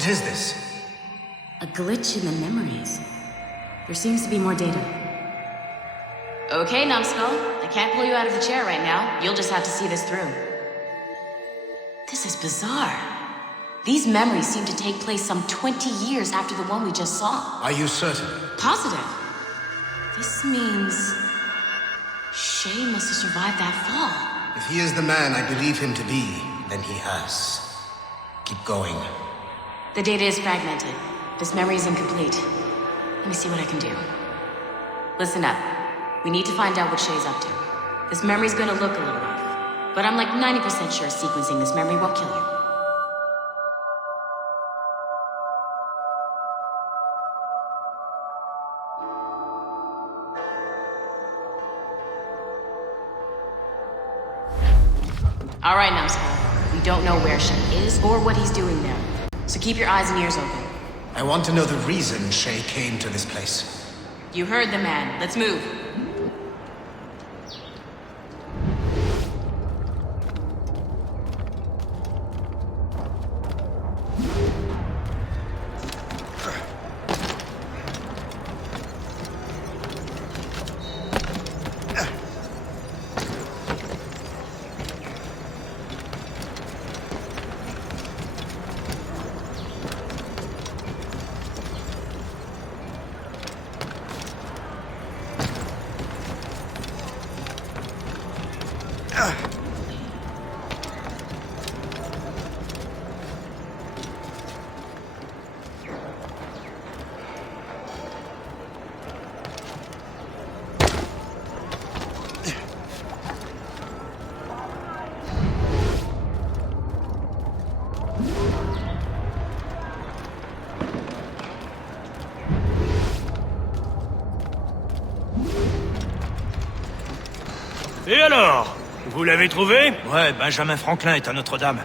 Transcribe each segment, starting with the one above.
What is this? A glitch in the memories. There seems to be more data. Okay, Numbskull. I can't pull you out of the chair right now. You'll just have to see this through. This is bizarre. These memories seem to take place some 20 years after the one we just saw. Are you certain? Positive. This means... Shay must have survived that fall. If he is the man I believe him to be, then he has. Keep going. The data is fragmented. This memory is incomplete. Let me see what I can do. Listen up. We need to find out what Shay's up to. This memory's gonna look a little rough, but I'm like 90% sure sequencing this memory won't kill you. All right, Numbskull. We don't know where Shay is or what he's doing there. So keep your eyes and ears open. I want to know the reason Shay came to this place. You heard the man. Let's move. Et alors? Vous l'avez trouvé? Ouais, Benjamin Franklin est à Notre-Dame.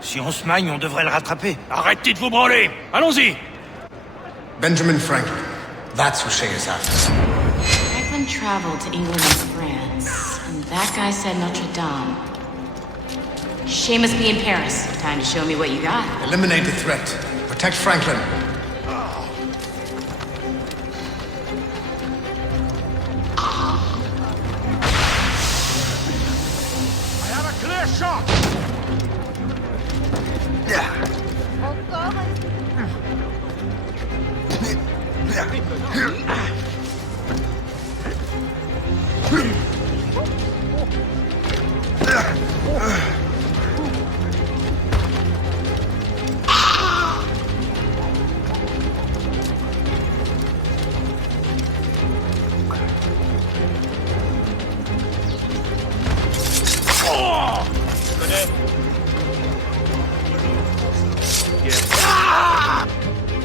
Si on se magne, on devrait le rattraper. Arrêtez de vous branler! Allons-y! Benjamin Franklin. That's who Shay is after. Franklin traveled to England and France, and that guy said Notre-Dame. Shay must be in Paris. Time to show me what you got. Eliminate the threat. Protect Franklin. Shot!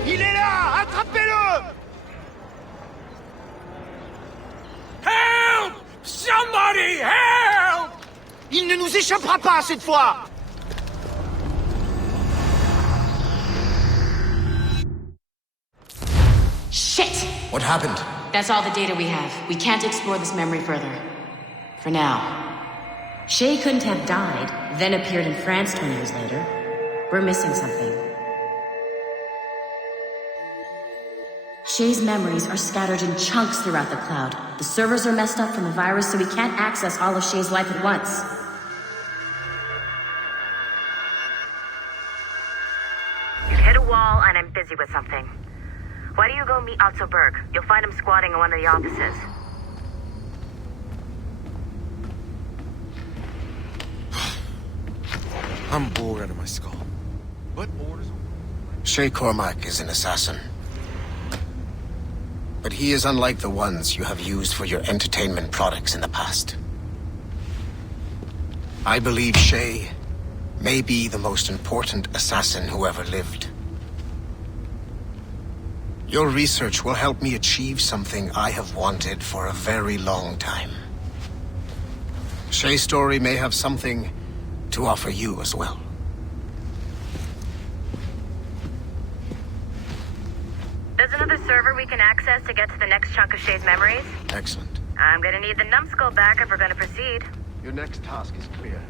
Il est là! Attrapez-le! Help! Somebody help! Il ne nous échappera pas cette fois! Shit! What happened? That's all the data we have. We can't explore this memory further. For now. Shay couldn't have died, then appeared in France 20 years later. We're missing something. Shay's memories are scattered in chunks throughout the cloud. The servers are messed up from the virus, so we can't access all of Shay's life at once. You've hit a wall, and I'm busy with something. Why don't you go meet Otto Berg? You'll find him squatting in one of the offices. I'm bored out of my skull. What orders? Shay Cormac is an assassin. But he is unlike the ones you have used for your entertainment products in the past. I believe Shay may be the most important assassin who ever lived. Your research will help me achieve something I have wanted for a very long time. Shay's story may have something to offer you as well. There's another server we can access to get to the next chunk of Shay's memories. Excellent. I'm gonna need the numbskull back if we're gonna proceed. Your next task is clear.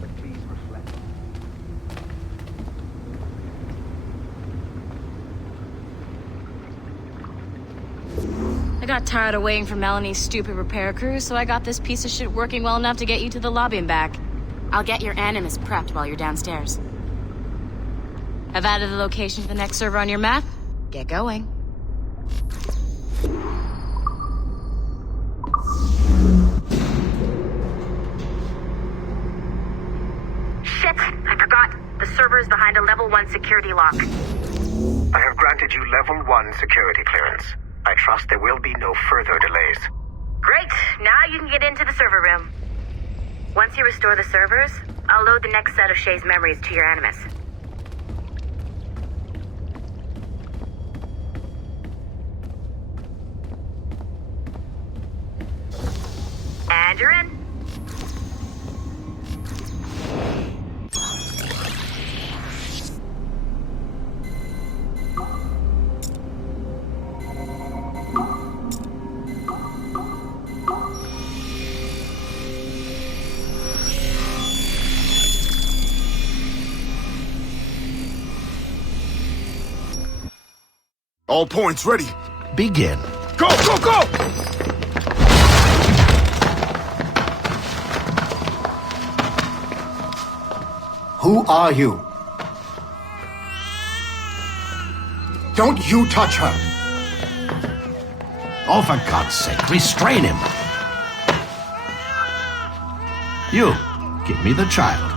But please reflect. I got tired of waiting for Melanie's stupid repair crew, so I got this piece of shit working well enough to get you to the lobby and back. I'll get your Animus prepped while you're downstairs. I've added the location to the next server on your map. Get going. Shit! I forgot. The server is behind a level 1 security lock. I have granted you level 1 security clearance. I trust there will be no further delays. Great! Now you can get into the server room. Once you restore the servers, I'll load the next set of Shay's memories to your Animus. And you're in. All points ready. Begin. Go, go, go! Who are you? Don't you touch her! Oh, for God's sake, restrain him! You, give me the child.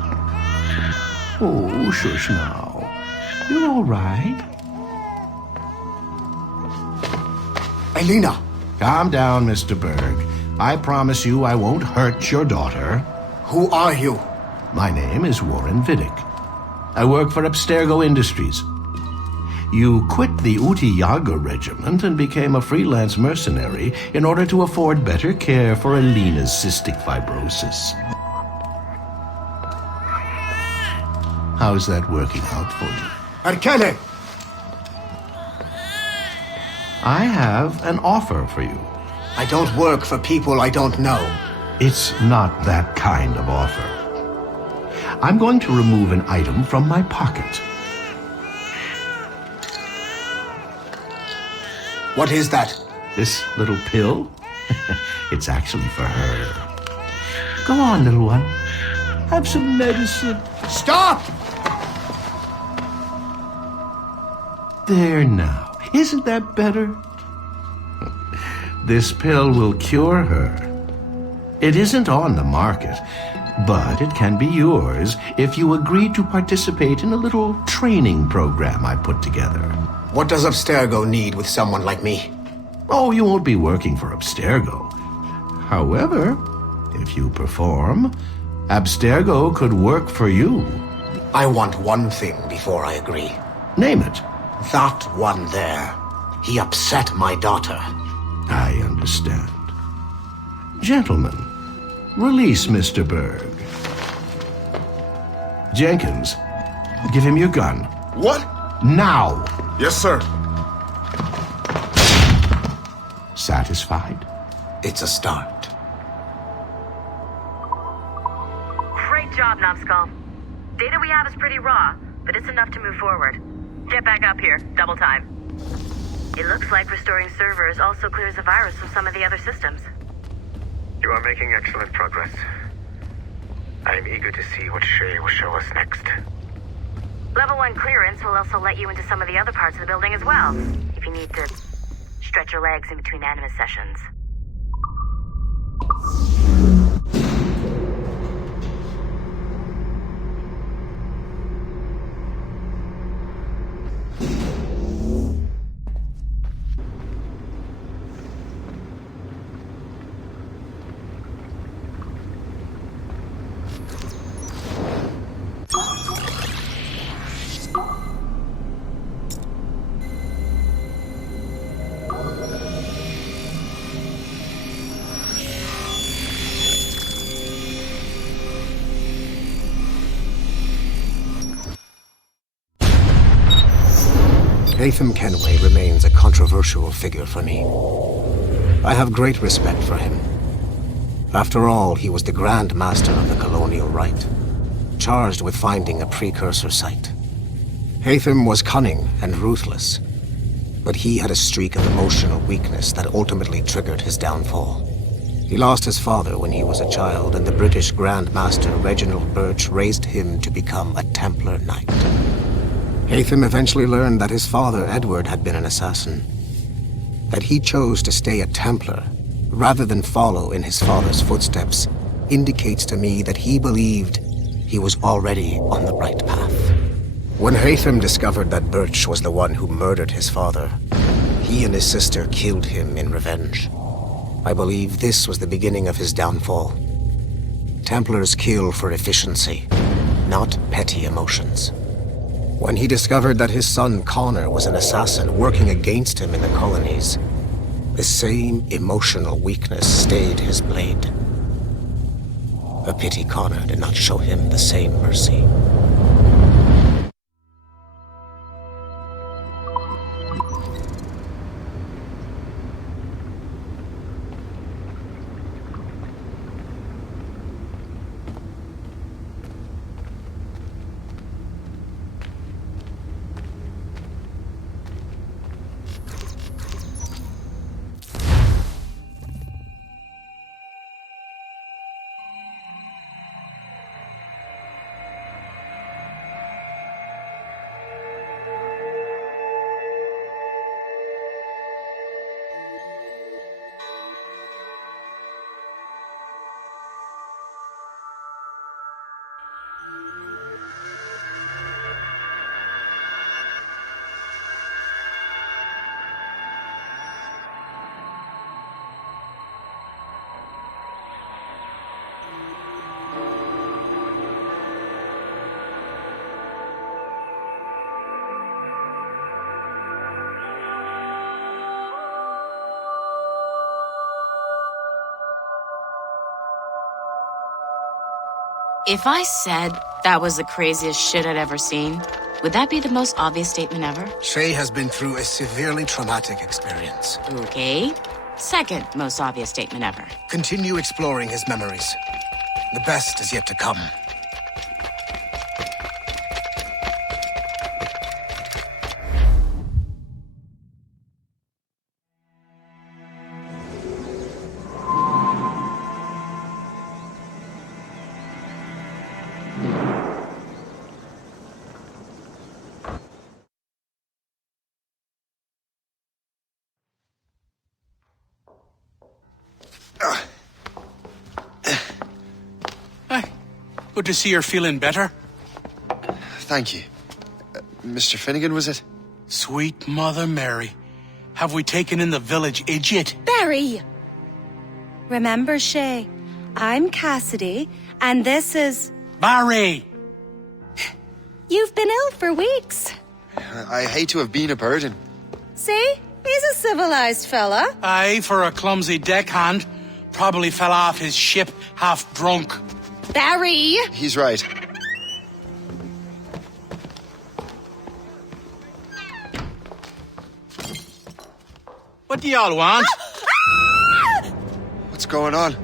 Oh, shush now. You're all right. Elena! Calm down, Mr. Berg. I promise you I won't hurt your daughter. Who are you? My name is Warren Vidic. I work for Abstergo Industries. You quit the Utiyaga regiment and became a freelance mercenary in order to afford better care for Elena's cystic fibrosis. How's that working out for you? Arkele! I have an offer for you. I don't work for people I don't know. It's not that kind of offer. I'm going to remove an item from my pocket. What is that? This little pill? It's actually for her. Go on, little one. Have some medicine. Stop! There now. Isn't that better? This pill will cure her. It isn't on the market, but it can be yours if you agree to participate in a little training program I put together. What does Abstergo need with someone like me? Oh, you won't be working for Abstergo. However, if you perform, Abstergo could work for you. I want one thing before I agree. Name it. That one there. He upset my daughter. I understand. Gentlemen, release Mr. Berg. Jenkins, give him your gun. What? Now! Yes, sir. Satisfied? It's a start. Great job, Numbskull. Data we have is pretty raw, but it's enough to move forward. Get back up here. Double time. It looks like restoring servers also clears the virus from some of the other systems. You are making excellent progress. I am eager to see what Shay will show us next. Level 1 clearance will also let you into some of the other parts of the building as well, if you need to stretch your legs in between Animus sessions. Haytham Kenway remains a controversial figure for me. I have great respect for him. After all, he was the Grand Master of the Colonial Rite, charged with finding a precursor site. Haytham was cunning and ruthless, But he had a streak of emotional weakness that ultimately triggered his downfall. He lost his father when he was a child, and the British Grand Master Reginald Birch raised him to become a Templar Knight. Haytham eventually learned that his father, Edward, had been an assassin. That he chose to stay a Templar, rather than follow in his father's footsteps, indicates to me that he believed he was already on the right path. When Haytham discovered that Birch was the one who murdered his father, he and his sister killed him in revenge. I believe this was the beginning of his downfall. Templars kill for efficiency, not petty emotions. When he discovered that his son Connor was an assassin working against him in the colonies, the same emotional weakness stayed his blade. A pity Connor did not show him the same mercy. If I said that was the craziest shit I'd ever seen, would that be the most obvious statement ever? Shay has been through a severely traumatic experience. Okay. Second most obvious statement ever. Continue exploring his memories. The best is yet to come. Good to see you're feeling better. Thank you. Mr. Finnegan, was it? Sweet Mother Mary. Have we taken in the village idiot? Barry! Remember, Shay, I'm Cassidy, and this is... Barry! You've been ill for weeks. I hate to have been a burden. See? He's a civilized fella. Aye, for a clumsy deckhand. Probably fell off his ship half drunk. Barry! He's right. What do y'all want? What's going on?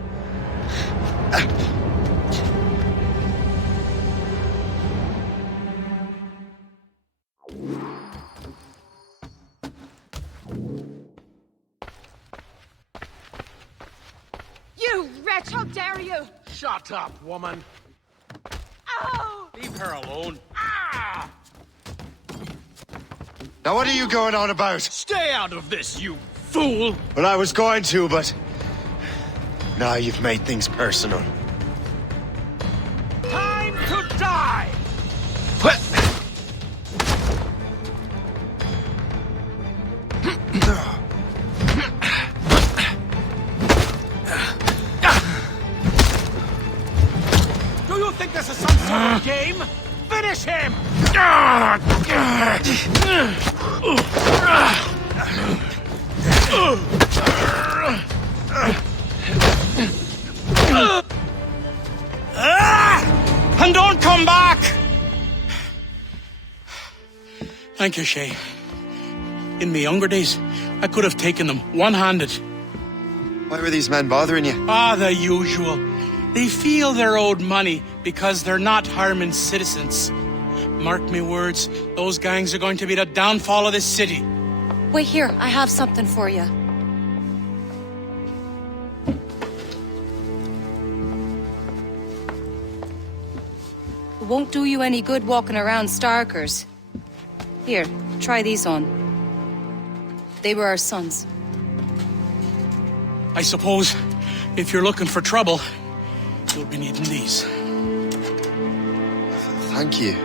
You wretch, how dare you! Shut up, woman. Oh! Leave her alone. Ah! Now what are you going on about? Stay out of this, you fool! Well, I was going to, but... Now you've made things personal. Time to die! What? Do you think this is some sort of game? Finish him! And don't come back! Thank you, Shay. In my younger days, I could have taken them one-handed. Why were these men bothering you? Ah, the usual. They feel they're owed money because they're not harming citizens. Mark me words, those gangs are going to be the downfall of this city. Wait here, I have something for you. It won't do you any good walking around Starkers. Here, try these on. They were our sons. I suppose if you're looking for trouble, you'll be needing these. Thank you.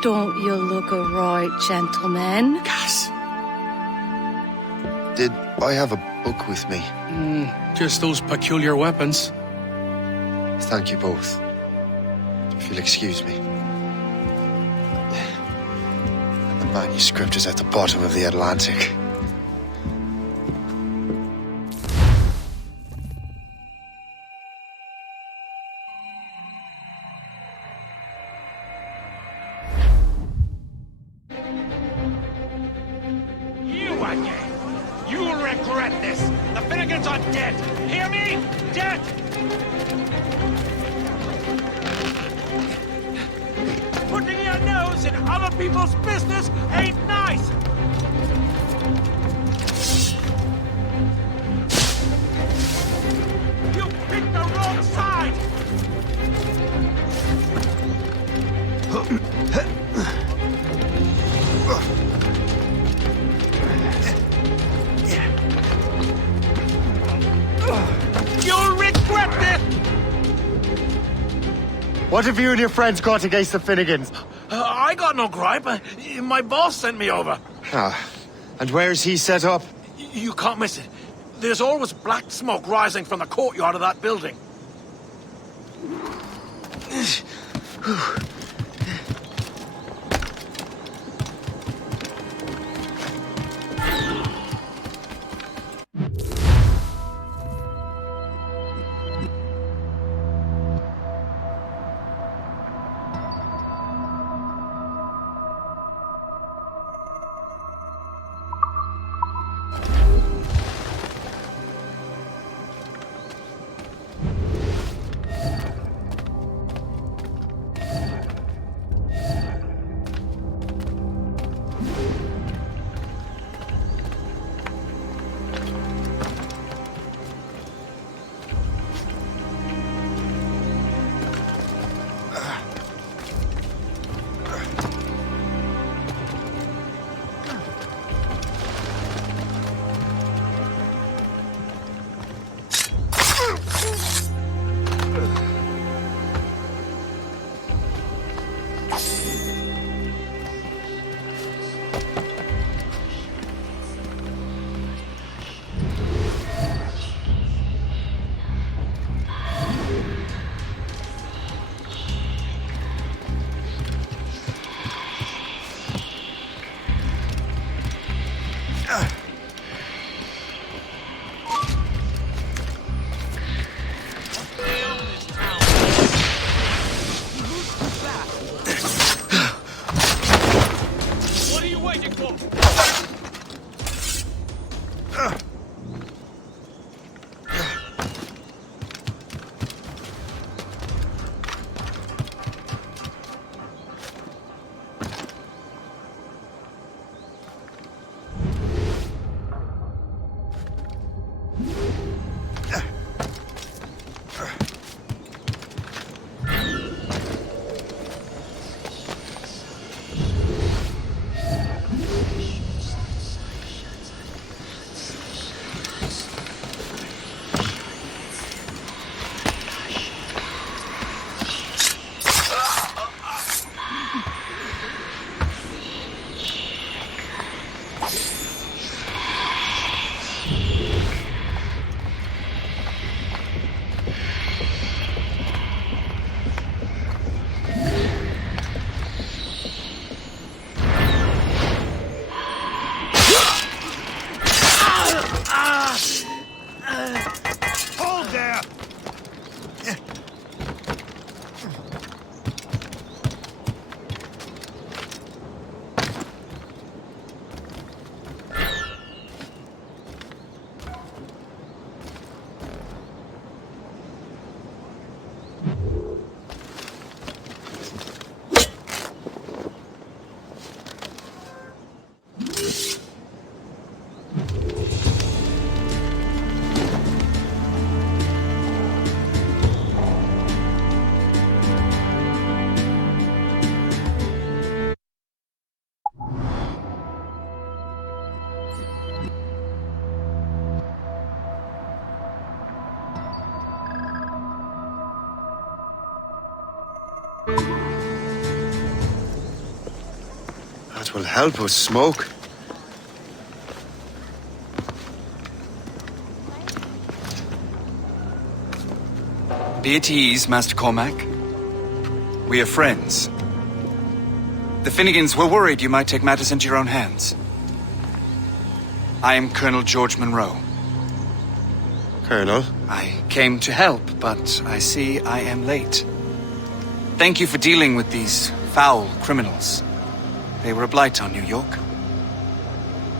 Don't you look a right gentleman? Gas. Did I have a book with me? Just those peculiar weapons. Thank you both. If you'll excuse me. The manuscript is at the bottom of the Atlantic. You again! You'll regret this! The Finnegans are dead! Hear me? Dead! Putting your nose in other people's business ain't nice! You picked the wrong side! You'll regret this! What have you and your friends got against the Finnegans? I got no gripe. My boss sent me over. Ah, and where's he set up? You can't miss it. There's always black smoke rising from the courtyard of that building. What are you waiting for? That will help us smoke. Be at ease, Master Cormac. We are friends. The Finnegans were worried you might take matters into your own hands. I am Colonel George Monroe. Colonel? I came to help, but I see I am late. Thank you for dealing with these foul criminals. They were a blight on New York.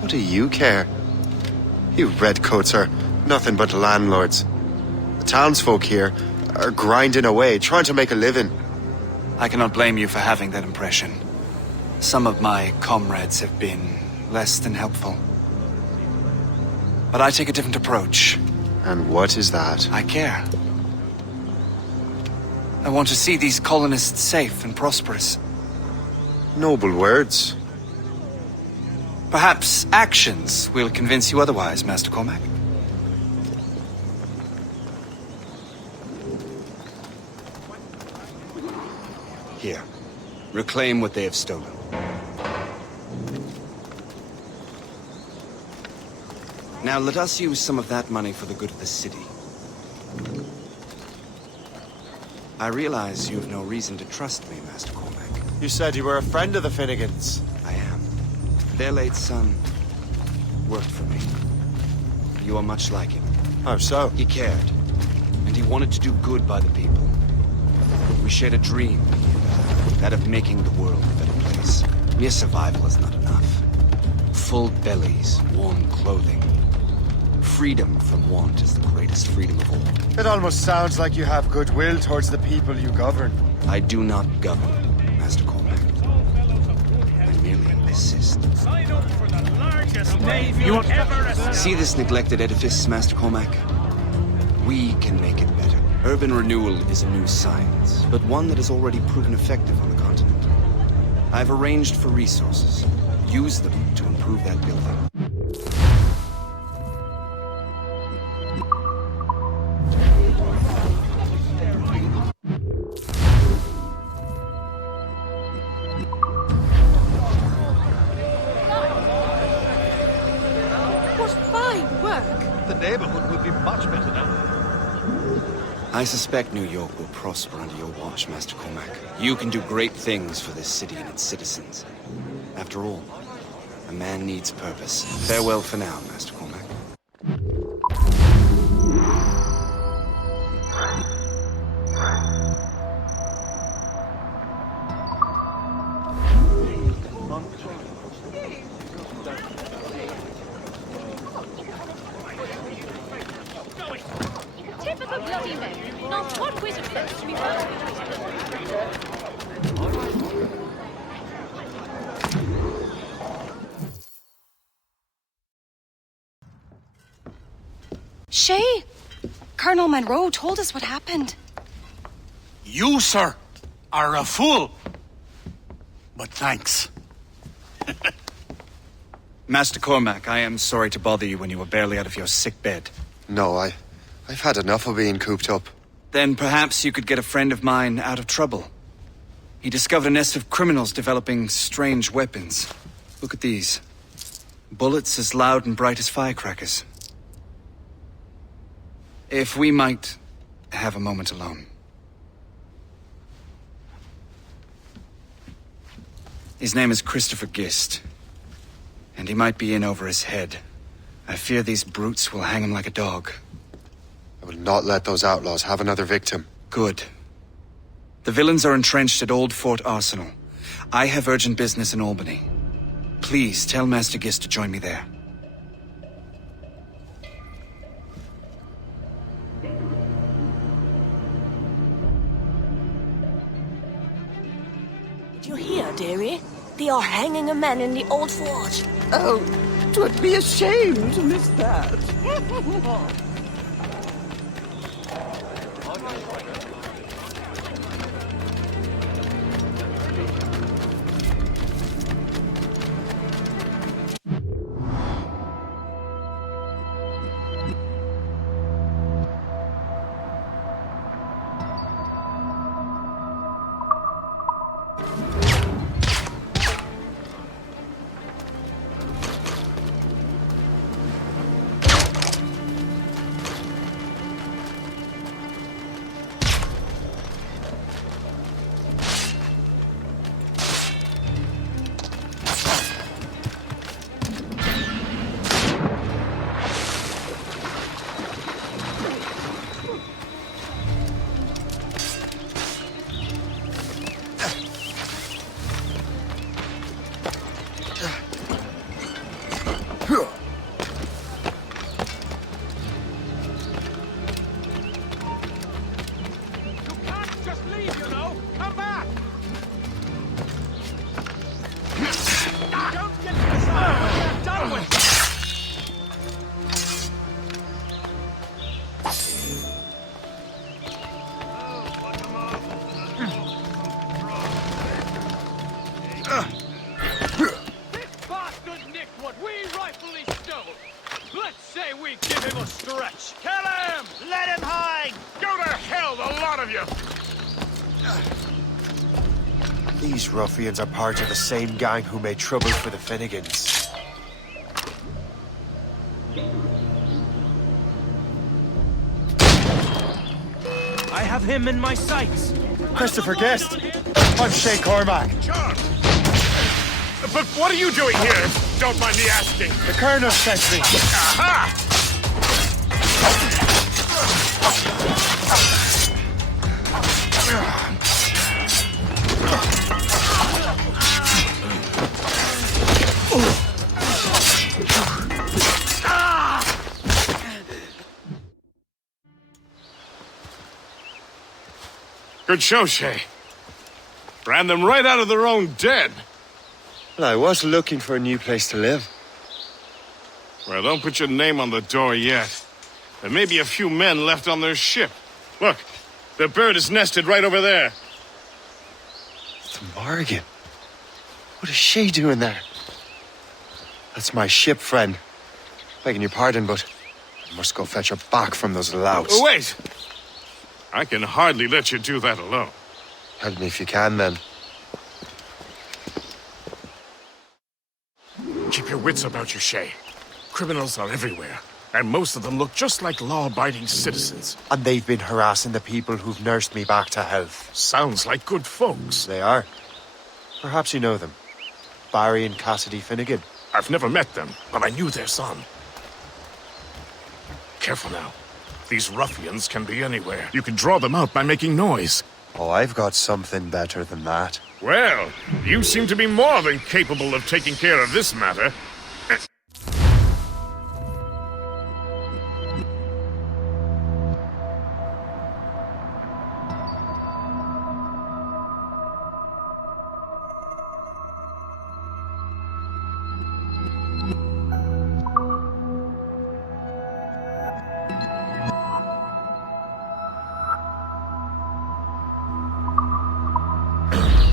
What do you care? You redcoats are nothing but landlords. The townsfolk here are grinding away, trying to make a living. I cannot blame you for having that impression. Some of my comrades have been less than helpful. But I take a different approach. And what is that? I care. I want to see these colonists safe and prosperous. Noble words. Perhaps actions will convince you otherwise, Master Cormac. Here. Reclaim what they have stolen. Now let us use some of that money for the good of the city. I realize you have no reason to trust me, Master Cormac. You said you were a friend of the Finnegans. I am. Their late son worked for me. You are much like him. How so? He cared, and he wanted to do good by the people. We shared a dream, that of making the world a better place. Mere survival is not enough. Full bellies, warm clothing. Freedom from want is the greatest freedom of all. It almost sounds like you have goodwill towards the people you govern. I do not govern, Master Cormac. I merely assist. Sign up for the largest navy you ever established. See this neglected edifice, Master Cormac? We can make it better. Urban renewal is a new science, but one that has already proven effective on the continent. I've arranged for resources. Use them to improve that building. What fine work! The neighborhood will be much better now. I suspect New York will prosper under your watch, Master Cormac. You can do great things for this city and its citizens. After all, a man needs purpose. Farewell for now, Master Cormac. Typical bloody men. Not one whit of sense to be found. Shay, Colonel Monroe told us what happened. You, sir, are a fool. But thanks. Master Cormac, I am sorry to bother you when you were barely out of your sick bed. No, I've had enough of being cooped up. Then perhaps you could get a friend of mine out of trouble. He discovered a nest of criminals developing strange weapons. Look at these. Bullets as loud and bright as firecrackers. If we might have a moment alone. His name is Christopher Gist. And he might be in over his head. I fear these brutes will hang him like a dog. I will not let those outlaws have another victim. Good. The villains are entrenched at Old Fort Arsenal. I have urgent business in Albany. Please tell Master Gist to join me there. Did you hear, dearie? They are hanging a man in the old fort. Oh, 'twould be a shame to miss that. They will stretch. Kill him! Let him hide! Go to hell, the lot of you! These ruffians are part of the same gang who made trouble for the Finnegans. I have him in my sights! Christopher Guest! I'm Shay Cormac. John! But what are you doing here? Don't mind me asking. The Colonel sent me. Aha! Good show, Shay. Ran them right out of their own den. Well, I was looking for a new place to live. Well, don't put your name on the door yet. There may be a few men left on their ship. Look, the bird is nested right over there. The Morrigan. What is she doing there? That's my ship, friend. Begging your pardon, but I must go fetch her back from those louts. Oh, wait! I can hardly let you do that alone. Help me if you can, then. Keep your wits about you, Shay. Criminals are everywhere, and most of them look just like law-abiding citizens. And they've been harassing the people who've nursed me back to health. Sounds like good folks. They are. Perhaps you know them. Barry and Cassidy Finnegan. I've never met them, but I knew their son. Careful now. These ruffians can be anywhere. You can draw them out by making noise. Oh, I've got something better than that. Well, you seem to be more than capable of taking care of this matter.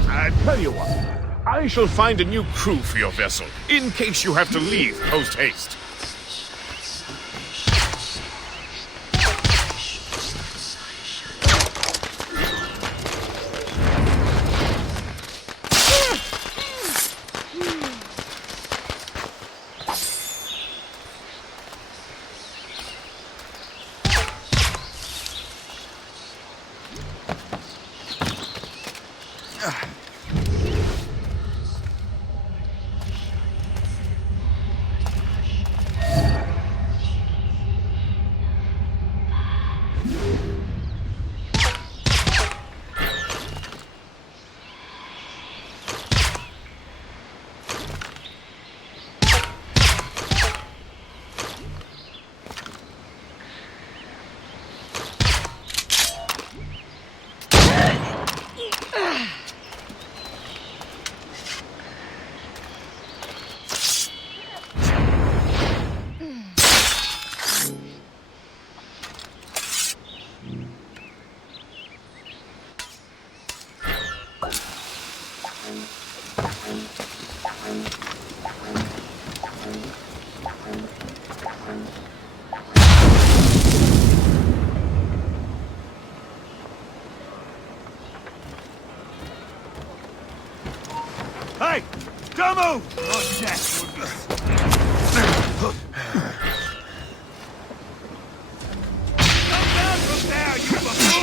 I tell you what, I shall find a new crew for your vessel, in case you have to leave post-haste. Hey! Don't move! Oh, Jack would be... Come down from there, you buffoon!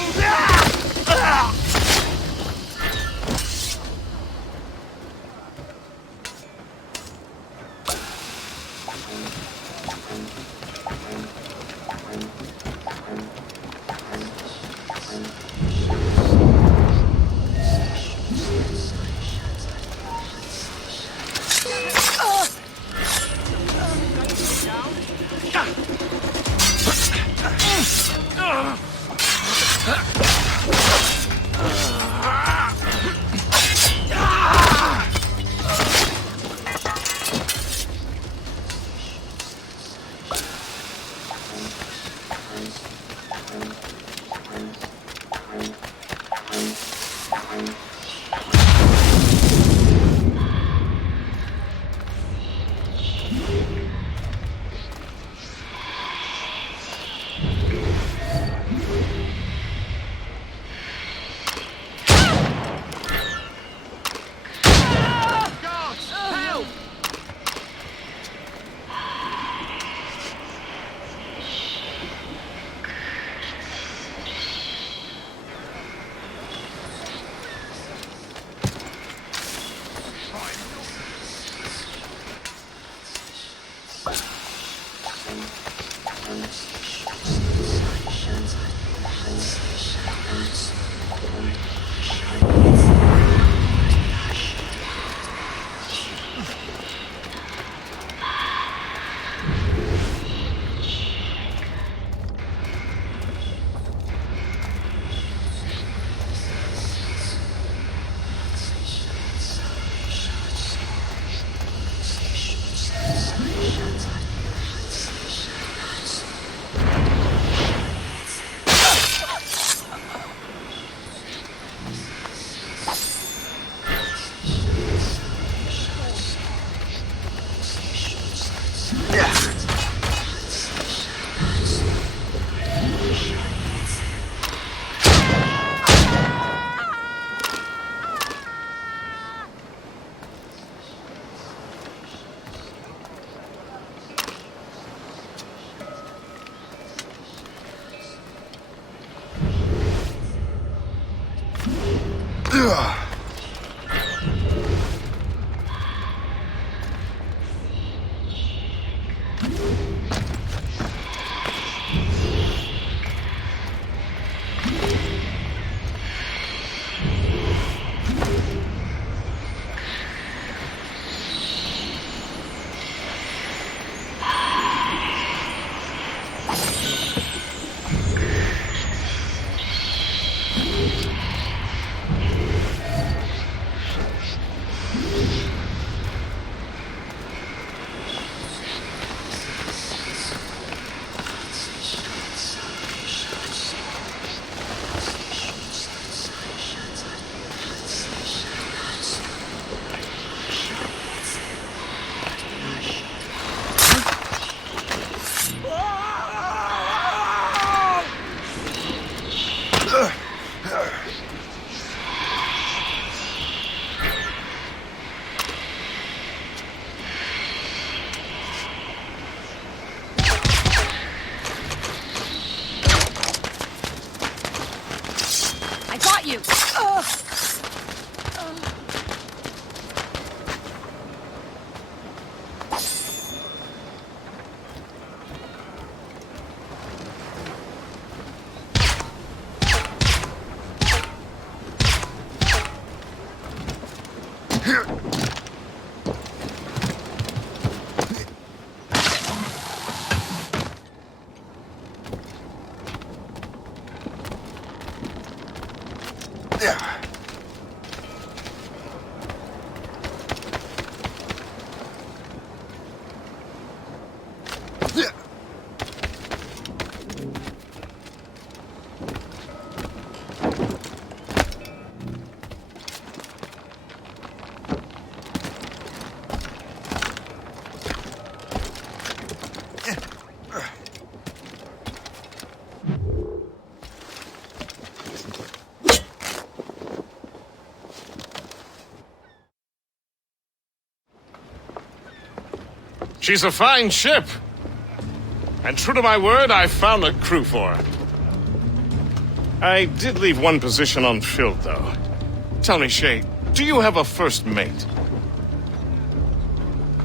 She's a fine ship. And true to my word, I found a crew for her. I did leave one position unfilled, though. Tell me, Shay, do you have a first mate?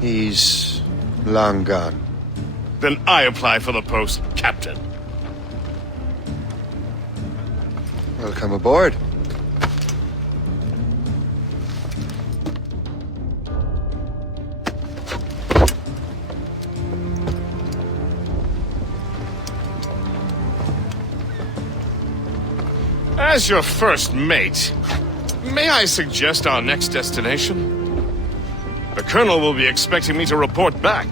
He's long gone. Then I apply for the post, Captain. Welcome aboard. As your first mate, may I suggest our next destination? The Colonel will be expecting me to report back.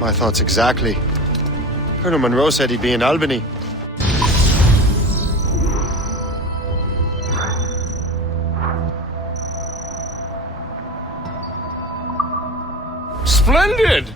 My thoughts exactly. Colonel Monroe said he'd be in Albany. Splendid!